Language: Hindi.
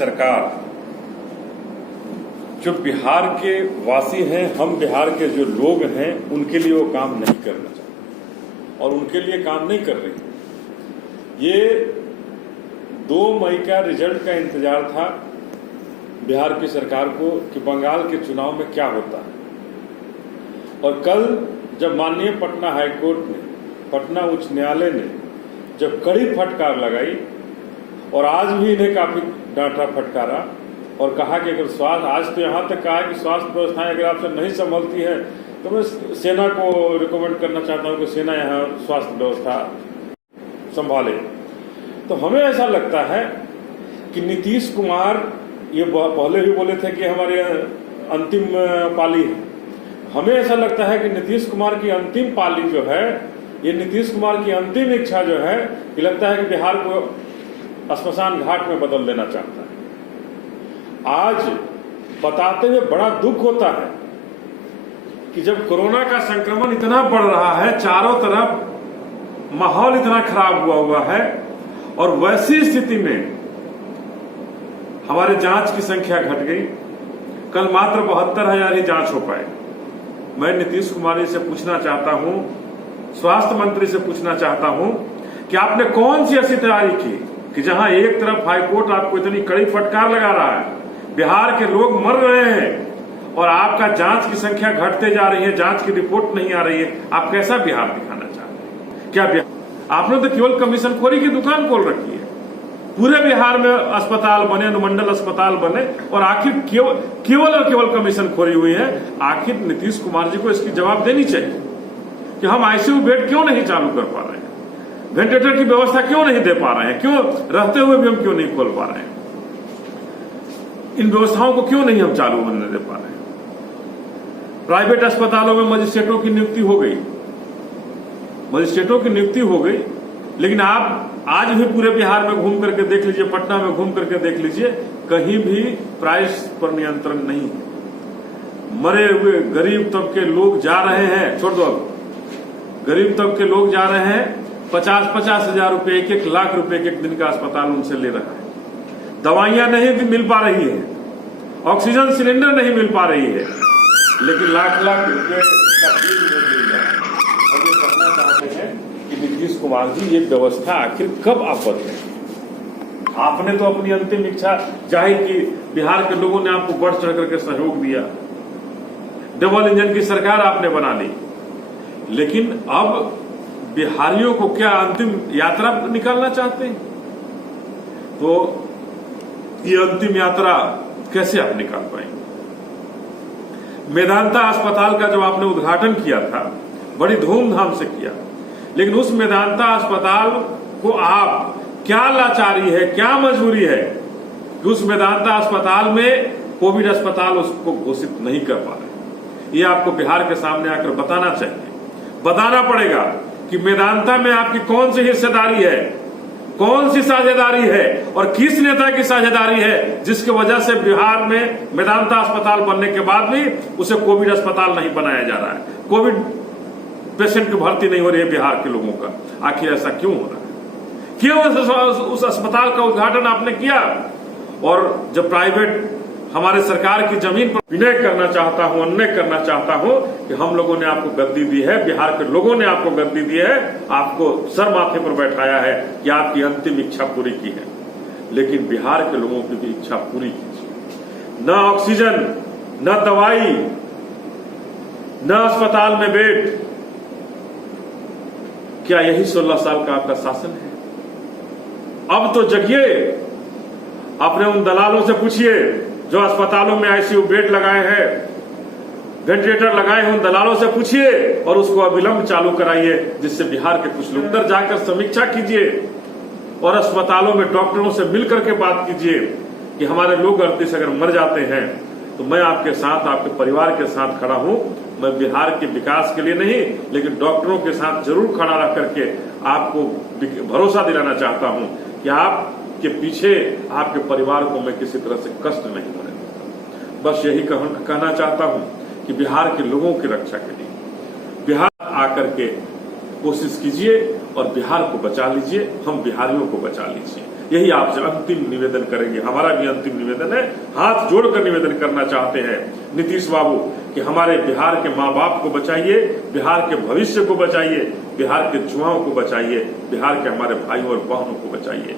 सरकार जो बिहार के वासी हैं, हम बिहार के जो लोग हैं, उनके लिए वो काम नहीं करना चाहते और उनके लिए काम नहीं कर रही। ये 2 मई का रिजल्ट का इंतजार था बिहार की सरकार को कि बंगाल के चुनाव में क्या होता है। और कल जब माननीय पटना हाईकोर्ट ने, पटना उच्च न्यायालय ने जब कड़ी फटकार लगाई और आज भी इन्हें काफी डांटा फटकारा और कहा कि अगर स्वास्थ्य, आज तो यहाँ तक कहा कि स्वास्थ्य व्यवस्थाएं अगर आपसे नहीं संभलती है तो मैं सेना को रिकमेंड करना चाहता हूँ कि सेना यहाँ स्वास्थ्य व्यवस्था संभाले। तो हमें ऐसा लगता है कि नीतीश कुमार, ये पहले भी बोले थे कि हमारे अंतिम पाली है, हमें ऐसा लगता है कि नीतीश कुमार की अंतिम पाली जो है, ये नीतीश कुमार की अंतिम इच्छा जो है, ये लगता है कि बिहार को श्मशान घाट में बदल देना चाहता है। आज बताते हुए बड़ा दुख होता है कि जब कोरोना का संक्रमण इतना बढ़ रहा है, चारों तरफ माहौल इतना खराब हुआ है और वैसी स्थिति में हमारे जांच की संख्या घट गई। कल मात्र 72,000 ही जांच हो पाए। मैं नीतीश कुमार जी से पूछना चाहता हूं, स्वास्थ्य मंत्री से पूछना चाहता हूं कि आपने कौन सी ऐसी तैयारी की कि जहां एक तरफ हाईकोर्ट आपको इतनी कड़ी फटकार लगा रहा है, बिहार के लोग मर रहे हैं और आपका जांच की संख्या घटते जा रही है, जांच की रिपोर्ट नहीं आ रही है। आप कैसा बिहार दिखाना चाहते हैं? क्या बिहार? आपने तो केवल कमीशनखोरी की दुकान खोल रखी है। पूरे बिहार में अस्पताल बने, अनुमंडल अस्पताल बने और आखिर केवल और केवल कमीशनखोरी हुई है। आखिर नीतीश कुमार जी को इसकी जवाब देनी चाहिए कि हम आईसीयू बेड क्यों नहीं चालू कर पा रहे हैं, वेंटिलेटर की व्यवस्था क्यों नहीं दे पा रहे हैं, क्यों रहते हुए भी हम क्यों नहीं खोल पा रहे हैं, इन व्यवस्थाओं को क्यों नहीं हम चालू होने दे पा रहे हैं। प्राइवेट अस्पतालों में मजिस्ट्रेटों की नियुक्ति हो गई, मजिस्ट्रेटों की नियुक्ति हो गई, लेकिन आप आज भी पूरे बिहार में घूम करके देख लीजिए, पटना में घूम करके देख लीजिए, कहीं भी प्राइस पर नियंत्रण नहीं है। मरे हुए गरीब तबके लोग जा रहे हैं, छोड़ दो, गरीब तबके लोग जा रहे हैं, 50-50 हजार रुपए, 1-1 लाख रुपए एक दिन का अस्पताल उनसे ले रहा है। दवाइयां नहीं मिल पा रही है, ऑक्सीजन सिलेंडर नहीं मिल पा रही है, लेकिन लाख रुपए का बिल मिल रहा है। हम ये कहना चाहते हैं कि नीतीश कुमार जी, ये व्यवस्था आखिर कब आप बदलें? आपने तो अपनी अंतिम इच्छा जाहिर की, बिहार के लोगों ने आपको बढ़ चढ़ करके सहयोग दिया, डबल इंजन की सरकार आपने बना ली, लेकिन अब बिहारियों को क्या अंतिम यात्रा निकालना चाहते हैं? तो ये अंतिम यात्रा कैसे आप निकाल पाएंगे? मेदांता अस्पताल का जब आपने उद्घाटन किया था, बड़ी धूमधाम से किया, लेकिन उस मेदांता अस्पताल को आप, क्या लाचारी है, क्या मजबूरी है कि उस मेदांता अस्पताल में कोविड अस्पताल उसको घोषित नहीं कर पा रहे? ये आपको बिहार के सामने आकर बताना चाहिए, बताना पड़ेगा कि मेदांता में आपकी कौन सी हिस्सेदारी है, कौन सी साझेदारी है और किस नेता की साझेदारी है जिसकी वजह से बिहार में मेदांता अस्पताल बनने के बाद भी उसे कोविड अस्पताल नहीं बनाया जा रहा है, कोविड पेशेंट की भर्ती नहीं हो रही है बिहार के लोगों का। आखिर ऐसा क्यों हो रहा है? क्यों उस अस्पताल का उद्घाटन आपने किया और जब प्राइवेट हमारे सरकार की जमीन पर विनय करना चाहता हूं, अन्याय करना चाहता हूं कि हम लोगों ने आपको गद्दी दी है, बिहार के लोगों ने आपको गद्दी दी है, आपको सर माथे पर बैठाया है कि आपकी अंतिम इच्छा पूरी की है, लेकिन बिहार के लोगों की भी इच्छा पूरी कीजिए। न ऑक्सीजन, न दवाई, न अस्पताल में बेड, क्या यही 16 साल का आपका शासन है? अब तो जगिए, अपने उन दलालों से पूछिए जो अस्पतालों में आईसीयू बेड लगाए हैं, वेंटिलेटर लगाए हैं, उन दलालों से पूछिए और उसको अविलंब चालू कराइए, जिससे बिहार के कुछ लोग अंदर जाकर समीक्षा कीजिए और अस्पतालों में डॉक्टरों से मिलकर के बात कीजिए कि हमारे लोग गलती से अगर मर जाते हैं तो मैं आपके साथ, आपके परिवार के साथ खड़ा हूं। मैं बिहार के विकास के लिए नहीं, लेकिन डॉक्टरों के साथ जरूर खड़ा रह करके आपको भरोसा दिलाना चाहता हूं कि आपके पीछे आपके परिवार को मैं किसी तरह से कष्ट नहीं होने देता। बस यही कहना चाहता हूं कि बिहार के लोगों की रक्षा के लिए बिहार आकर के कोशिश कीजिए और बिहार को बचा लीजिए, हम बिहारियों को बचा लीजिए। यही आपसे अंतिम निवेदन करेंगे। हमारा भी अंतिम निवेदन है, हाथ जोड़कर निवेदन करना चाहते हैं नीतीश बाबू कि हमारे बिहार के माँ बाप को बचाइए, बिहार के भविष्य को बचाइए, बिहार के युवाओं को बचाइए, बिहार के हमारे भाइयों और बहनों को बचाइए।